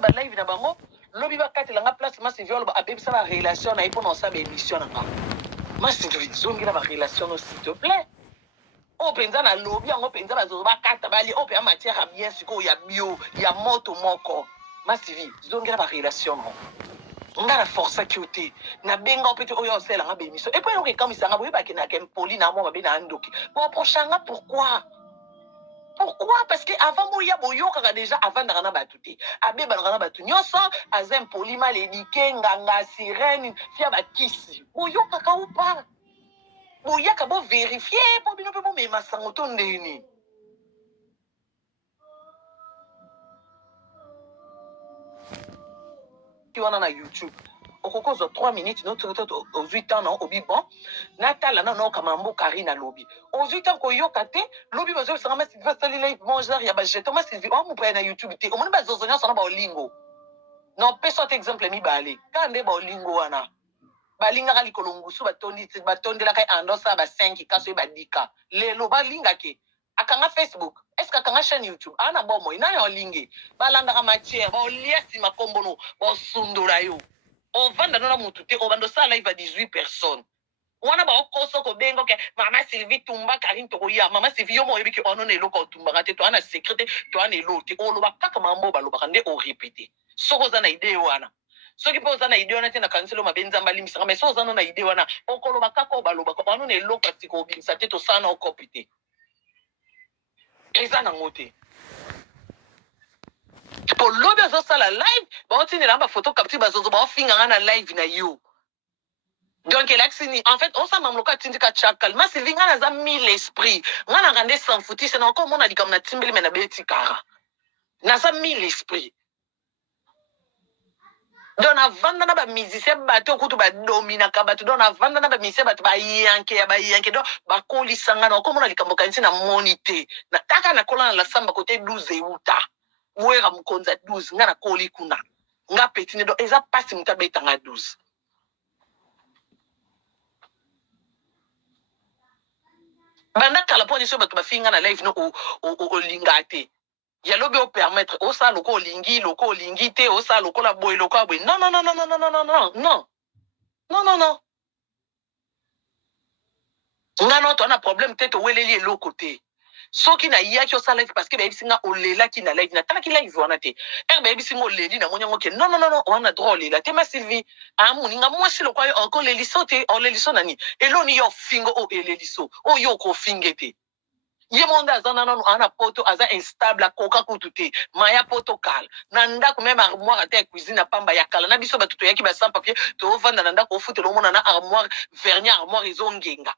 ba live na bango lobi ba katela nga place Massive viol ba abebisa ba relation na ipo na sa ba émission na nga Massive zongi na ba relation s'il te plaît o penza na lobi yango penza bazo ba kata bali o pe matière ya bien siko ya bio ya moto moko Massive zongi na ba relation no nga na force ki na benga o pete oyo osela nga ba émission et puis on kamisa nga boyeba ke na kempoli na mo ba be na ndoki pour prochain pourquoi parce que avant moya boyoka déjà avant na batouté abe ba batu nyonso azem polima l'édiqué nganga sirène fia bakisi boyoka ka ou pas boyaka bo vérifier po bino pe bo mema sango to ndeni ki wana na YouTube okokozo 3 minutes no toto aux 8 ans non obi bon natala na no kamambo Karina lobi aux 8 ans ko yoka te lobi bazo sanga ma Sylvie sali live bonjour ya ba jeton ma Sylvie o mu pa na YouTube te o mona bazozo nyonso na ba olingo non peso te exemple mi bale kande ba olingo wana balinga likolo ngusu batondela kai andosa ba 5 kaso ba dika lelo balinga ke akanga Facebook est-ce que akanga chaîne YouTube ana bomo ina yo linge balanda ka matière ba oliesi makombono ba sundura yo o vanda na mutu te o bando sa live à 18 personnes wana ba okoso ko bengo ke mama Sylvie tumba Karine to ya mama Sylvie yo mo yebiki ono ne loko tumba te to ana secret to ana elote o lo ba kaka mambo ba lo ba nde o répéter soko za na idée wana soki po za na idée wana te na kanselo mabenza mbali misanga mais so za na idée wana okolo ba kaka o ba lo ba ko ono ne loko tiko binsa te to sana o kopite eza na ngote po lobi zo sala live ba otini na ba photo capture ba zo ba finga na live na you. Donc, en fait, on s'en mamloka tindika chakal. Ma Sylvie, nga naza mille esprit. Nga na rande sans fouti. C'est encore mon adi comme na timbeli mena beti kara. Naza mille esprit. Donc, na vanda na ba musicien bato kutu ba domina kabatu. Donc, na vanda na ba musicien bato ba yanke ya ba yanke. Donc, ba koli sanga na encore mon adi kamboka nsi na monite. Na taka na kola na la samba kote 12 euta. Mwera mkonza 12. Nga na koli kuna. Nga petine. Donc, eza pasi mutabeta nga 12. Banda kala po niso bato bafinga na live no o lingate ya lobi o permettre o sa loko lingi te o sa loko la boy loko boy non non non non non non non non non non non non ngano to na problème te to weleli eloko te soki na yaki o sa live parce que ba bisinga o lela ki na live na tala ki live wana te ba bisinga o leli na monyango ke non non non non on a droit lela te ma Sylvie amuninga mwasi loko yo encore leliso te o leliso nani eloni yo fingo o eleliso o yo ko fingete ye monde azana nanu ana poto aza instable akoka kutu te maya poto kala na ndako même armoire te cuisine na pamba ya kala na biso bato toyaki ba sans papier tovanda na ndako ofutela omona na armoire vernier armoire ezongenga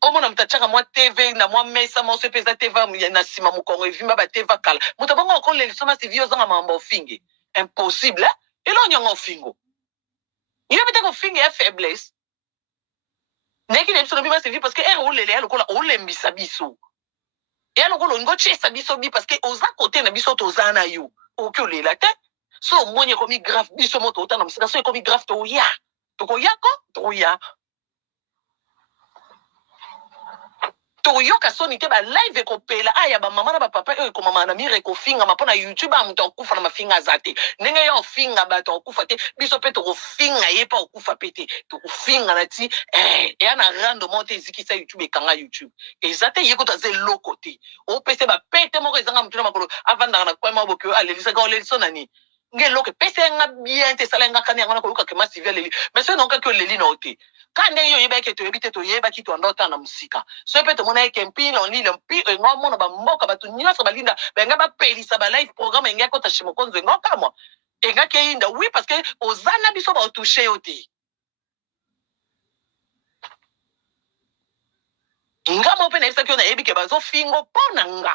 omona mutu atiaka mwa tv na mwa mesa moso mpe eza tv na nsima mokongo evimba bateva kala moto abongo okolelisa masi vi ozanga mambo ofinge impossible elo nyongo ofingo yebi te kofinga ya faiblesse ndeki na biso lobi masi vi parce que ere olele ya lokola olembisa biso ya lokolo ngo chesa biso bi parce que oza côté na biso toza na yo oki olela te so omoni ekomi grave biso moto otana mosika so ekomi grave toya tokoyako toya toyoka soni te ba live ekopela aya ba mama na ba papa oyo ekomama na mire ekofingama mpo na YouTube amutu akufa na mafinga aza te ndenge yo ofinga bato akufa te biso mpe tokofinga ye mpe okufa mpe te tokofinga na ti eya na rando mo te ezikisa YouTube ekanga YouTube eza te ye kutu aza eloko te opese bapete moko ezanga mutu na makolo avandaka na kwema boke oyo alelisaka oleliso nani nge eloko epese nga bien te esala nga kani yango na koyoka kema Sylvie aleli mais so nokaki oleli na o te ka ndenge yo oyebaki toyebi te toyebaki toanda na mosika so mpe tomona eke mpilo nile mpi engo mona bamboka bato nyonso balinda benga bapelisa balive programme enga kota shimokonzo engo kamwa engaki eyinda oui parce que oza na biso baotouche yo te nga mo mpe nayebisaki yo nayebi ke bazofingo mpo na nga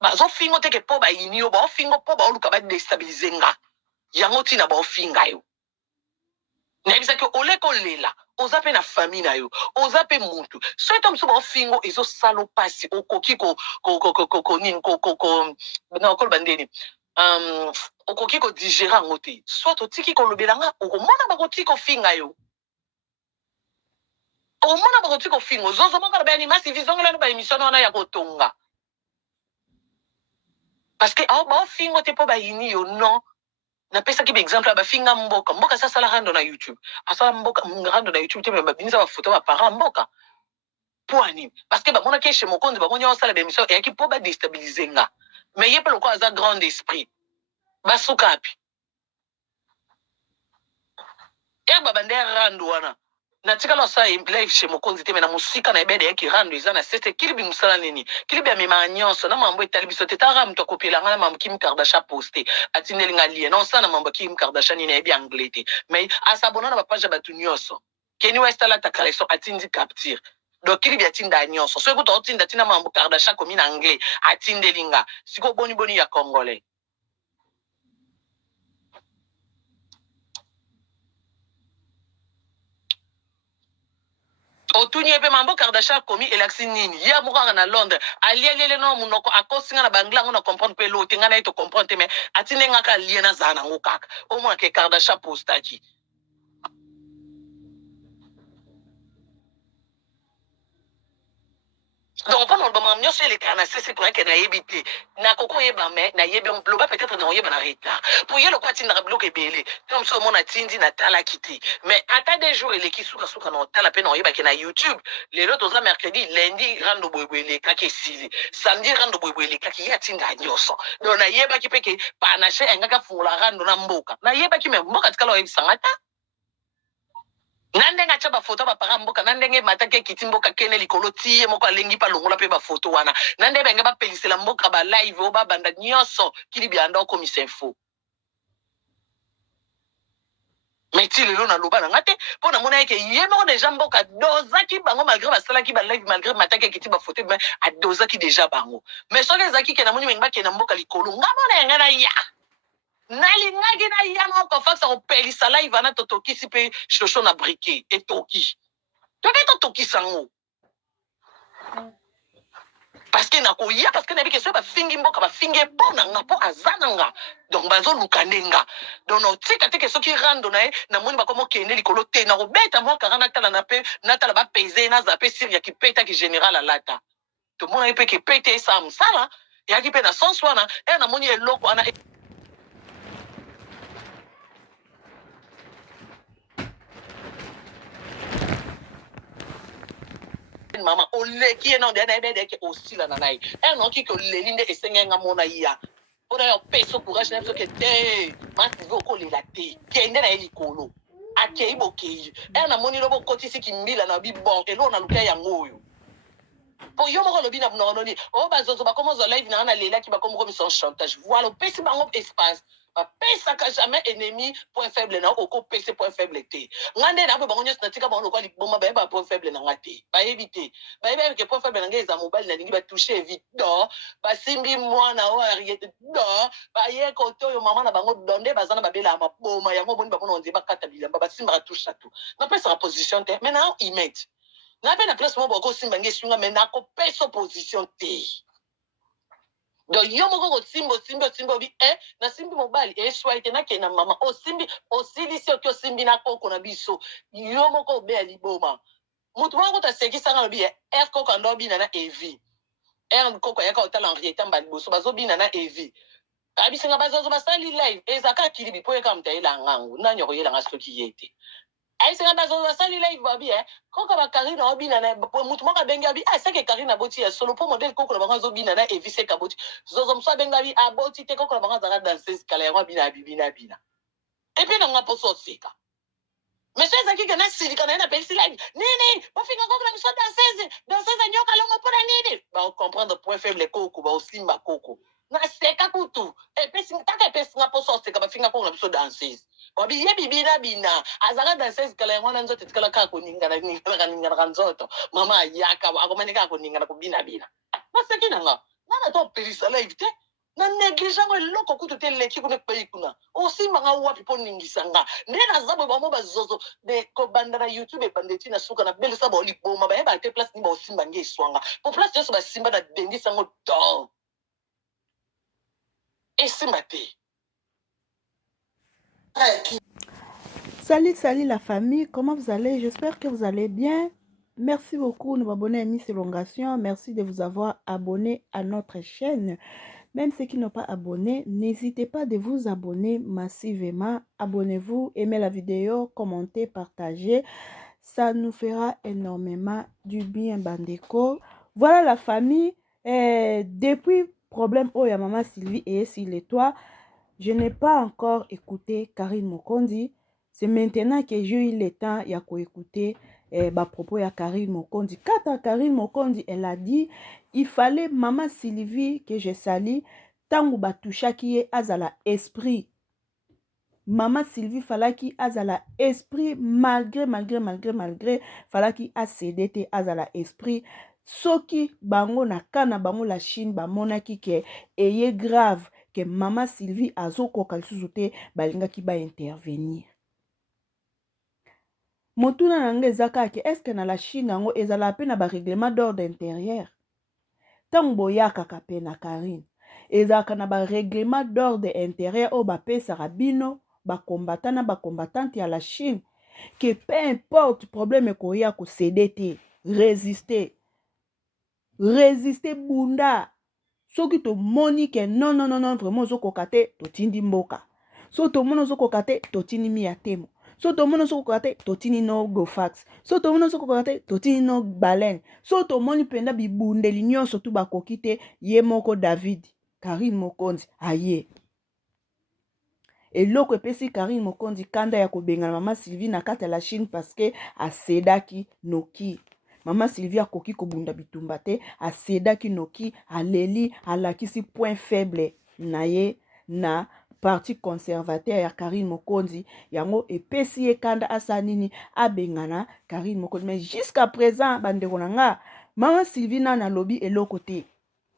bazofingo teke mpo bayini yo baofingo mpo baoluka badestabilize nga yango ntina baofinga yo nayebisaki oleka olela oza mpe na famille na yo oza mpe mutu so eto mosusu baofingo ezosala opasi okoki nini nakoloba ndeni okoki kodigere yango te soit otiki kolobela nga okomona bakoki kofinga yo okomona bakoki kofinga ozozo moko na bayani masi vizongelano baémission wana ya kotonga parce que ba fingo te po ba yini yo non. Na pesa ki exemple ba finga mboka sasa la rando na YouTube. Asala mboka rando na YouTube te ba binisa ba photo ba para mboka. Poani parce que ba mona ke chez mokonzi ba monya osala ba émission et ki po ba déstabiliser nga. Mais yé pe loko aza grand esprit. Ba sukapi. Ya ba bande rando wana. Na tika lo sa live chez mokonzi te me na musika na ebede yaki rando izana sete kilibi musala nini. Kilibi ya mima nyonso na mambo etali biso te tara mto kopela nga na mambo Kim Kardashian posté. Atindeli nga lié non sa na mambo Kim Kardashian ni na ebi anglais te. Mais asabona na ba page batu nyonso. Keni West ala ta collection atindi capture. Donc kilibi atinda nyonso. So ekuta otinda tina mambo Kardashian komi na anglais atindeli nga. Siko boni ya congolais. Otuni epe mambo Kardashian komi elaksi nini ya mukanga na Londres alielele no munoko akosinga na bangla ngona comprendre pe lo tinga na ito comprendre mais atine ngaka liena zana ngokaka o mona ke Kardashian postaki donc pendant le moment nous c'est les carnets c'est pour que na yebité na koko yeba mais na yebi on bloba peut-être na yeba na retard pour yelo kwa tinda bloquer belé comme ça mona tindi na tala kiti mais ata des jours il qui suka na tala pe na yeba ke na YouTube les autres za mercredi lundi rando boybele kake sili samedi rando boybele kake ya tinda nyoso donc na yeba ki peke pa na che engaka fungula rando na mboka na yeba ki me mboka tikala yeba sangata nandenga cha ba photo ba para mboka nandenge matake kiti mboka kene likolo tie moko alengi pa longola pe ba photo wana nande benga ba pelisela mboka ba live o ba banda nyonso kili bianda ko misinfo meti lelo na loba na ngate pona mona yake yemo déjà mboka dozaki bango malgré ba sala ki ba live malgré matake kiti ba photo mais a dozaki déjà bango mais soki ezaki ke na moni menga ke na mboka likolo ngamona yanga na ya nalingaki na ya moko faksa ko pelisa live ana totokisi pe shosho na briquet etoki toke tokisa ngo parce que nakoya parce que nayebi ke so bafingi mboka bafingi mpona nga mpo aza na nga donc bazoluka nde nga donc notika teke soki rando na ye namoni bakomokende likolo te nakobeta mwa kara natala na mpe natala bapese naza mpe siri ya kipetaki général alata tomona ye mpe kipete esala mosala eyaki mpe na sens wana e namoni eloko wana mama oleki ye na nde na yebede ke osila na nai e noki ke oleli nde esenge nga mona ya mpona yo peso courage na biso ke te masive okolela te kende na ye likolo akei bokei e namoni lo bokotisi kimbila na bibon eloko na luka yango oyo po yo moko olobi na bunoko noni o bazozo bakomozwa live na nga na lelaki bakomokomisa chantage voilà opesi bango espace bapesaka jamais ennemi point faible na okopesa point faible te nga nde na mpe bango nyonso natika bango lokwa liboma bayeba point faible na nga te bayebi te bayebi ke point faible na nga eza mobali nalingi batouche evi do basimbi mwana oyo ariete do baye kote oyo mama na bango do nde baza na babela ya maboma yango boni bamona ondie bakata bilamba basimbaka touche to napesaka position te mai na imete na mpe na place moko bakosimba nge esunga mai nakopesa position te donc yo moko kosimbi obi nasimbi mobali eswai te nakenda mama osimbi osilisi oki osimbi na koko na biso yo moko obeya liboma motu moko tasekisanga lobi r koko ando obina na evi r koko ayaka otala henrieta mba liboso bazobina na evi abisinga bazozo basali live ezaka kilibi po yeka moto ayela ngangu nani okoyelanga soki ye te ayisinga bazozo basali live babi koko bakarine obina na mutu moko abengi abi seke karine aboti ya solo mpo modele koko na bango azobina na evi seke aboti zozo mosu abengi abi aboti te koko na bango azalaka danseuse kala yango abina abibina bina epuis nanga mposo oseka monsieur ezaki ke nasilika na ye napelisi live nini bafinga koko na biso danseuse nyoka longo mpona nini baocomprendre point faible koko baosimba koko naseka kutu taka epesinga mposo oseka bafinga koko na biso danseuse wabiyebi bina bina azalaka danseuse kala yango wana nzoto etikala kaka koninganaka nzoto mama ayaka akomani kaka koningana kobina bina naseki nanga nana to opelisa live te na negligeango eloko kutu te leki kuna epai kuna osimbanga wapi mpo ningisa nga nde naza boye bamo bazozo kobanda na youtube ebanda eti na suka na belisa baoliboma bayeba te place nini baosimba nge eswanga po place nyonso basimba na dendisango don esimba te. Salut, salut la famille, comment vous allez? J'espère que vous allez bien. Merci beaucoup de vous abonner à Miss Elongation. Merci de vous avoir abonné à notre chaîne. Même ceux qui n'ont pas abonné, n'hésitez pas de vous abonner massivement. Abonnez-vous, aimez la vidéo, commentez, partagez. Ça nous fera énormément du bien, bandeko. Voilà la famille. Depuis problème oh ya maman Sylvie et sur les toits, je n'ai pas encore écouté Karine Mokondi. C'est maintenant que j'ai eu le temps ya écouter propos ya Karine Mokondi. Quand Karine Mokondi, elle a dit, il fallait maman Sylvie que je salue, tangu batoucha qui est azala esprit. Maman Sylvie falaki azala esprit malgré falaki a cédé te azala esprit. Soki bango na kana bango la Chine bamonaki ke eye grave que maman Sylvie azokoka lisusu te balingaki ba intervenir. Motuna nanga ezaka ke est-ce que na la Chine yango ezala pe na ba règlement d'ordre intérieur. Tango boyaka ka pe na Karine ezaka na ba règlement d'ordre intérieur o ba pesa rabino ba combattant na ba combattante ya la Chine que peu importe problème koya ko céder te résister bunda. Soki to moni ke non vraiment ozokoka te totindi mboka. So to moni ozokoka te totindi miya temo. So to moni ozokoka te totindi no gofax. So to moni ozokoka te totindi no baleine. So to moni penda bibundeli nyonso tu bakoki te ye moko David Karine Mokonzi aye. Eloko epesi Karine Mokonzi kanda ya kobengana mama Sylvie na kati ya la Chine parce que asedaki noki. Mama Sylvie akoki kobunda bitumba te, asedaki noki, aleli, alakisi point faible na ye na parti conservateur ya Karine Mokonzi. Yango epesi ye kanda asa nini abengana Karine Mokonzi. Mais jusqu'à présent, bandeko na nga, mama Sylvie na lobi eloko te.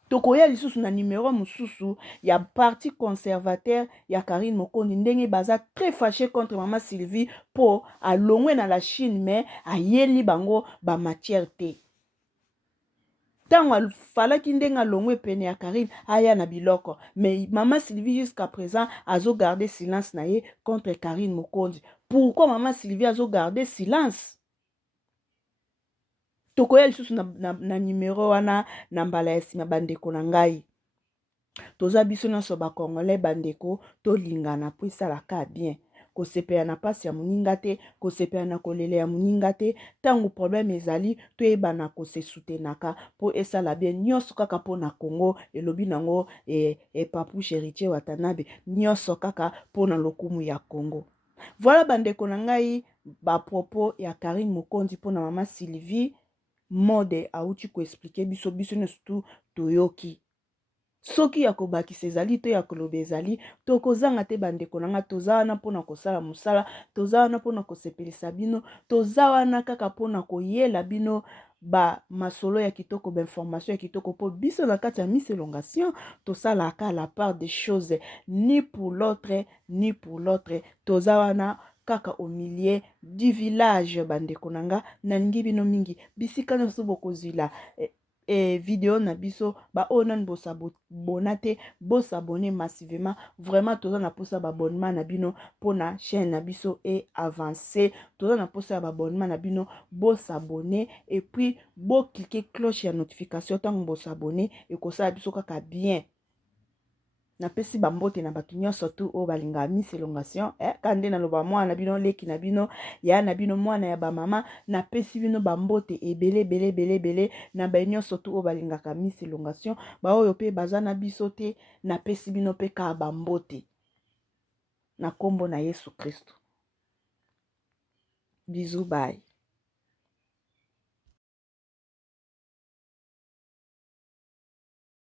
Tokoya lisusu na numéro mususu ya parti conservateur ya Karine Mokonzi ndenge baza très fâché contre maman Sylvie po alongwe na la Chine mais ayeli bango ba matière te. Tango falaki ndenge alongwe pene ya Karine aya na biloko mais maman Sylvie jusqu'à présent azo garder silence na ye contre Karine Mokonzi. Pourquoi maman Sylvie azo garder silence? Tokoya lisusu na numéro wana na mbala ya sima bandeko na ngai. Toza biso nyonso ba Congolais bandeko tolingana po esalaka bien. Kosepela na pasi ya moninga te, kosepela na kolele ya moninga te, tango problème ezali toyebana kose soutenaka po esala bien nyonso kaka po na Congo elobi nango Papu Héritier Watanabe nyonso kaka po na lokumu ya Congo. Voilà bandeko na ngai ba propos ya Karine Mokonzi po na mama Sylvie mode auti ko expliquer biso surtout toyoki. Soki ya kobakisa ezali to ya koloba ezali tokozanga te bandeko nanga toza wana mpona kosala mosala toza wana mpona kosepelisa bino toza wana kaka mpona koyela bino ba masolo ya kitoko ba information ya kitoko po biso na kati ya Miss Elongation tosalaka la part des choses ni pour l'autre toza wana kaka au milieu du village bandeko nanga nalingi bino mingi bisika nyonso bokozila vidéo na biso ba onan bonate bosabone massivement vraiment toza na posa ba abonnement na bino pona chaîne na biso et avancer toza na posa ba abonnement na bino bosabone et puis bo cliquer cloche ya notification tant bosabone et kosala biso kaka bien. Na pesi bambote na batu nyonso tu o balinga Miss Elongation kande na loba mwana bino leki na bino ya na bino mwana ya ba mama na pesi bino bambote ebele na ba nyonso tu o balinga ka Miss Elongation ba oyo pe bazana biso te na pesi bino pe ka bambote na kombo na Yesu Kristo. Bisous, bye.